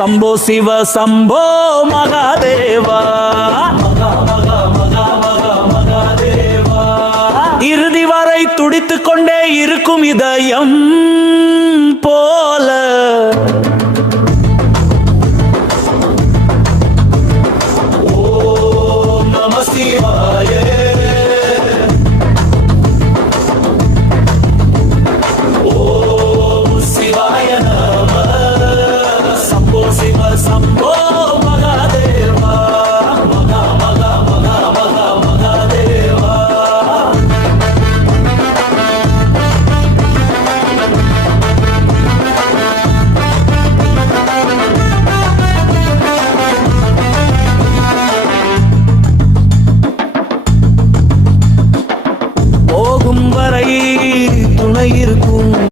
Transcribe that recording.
சம்போ சிவ சம்போ மகாதேவா, இறுதி வரை துடித்துக் கொண்டே இருக்கும் இதயம் போ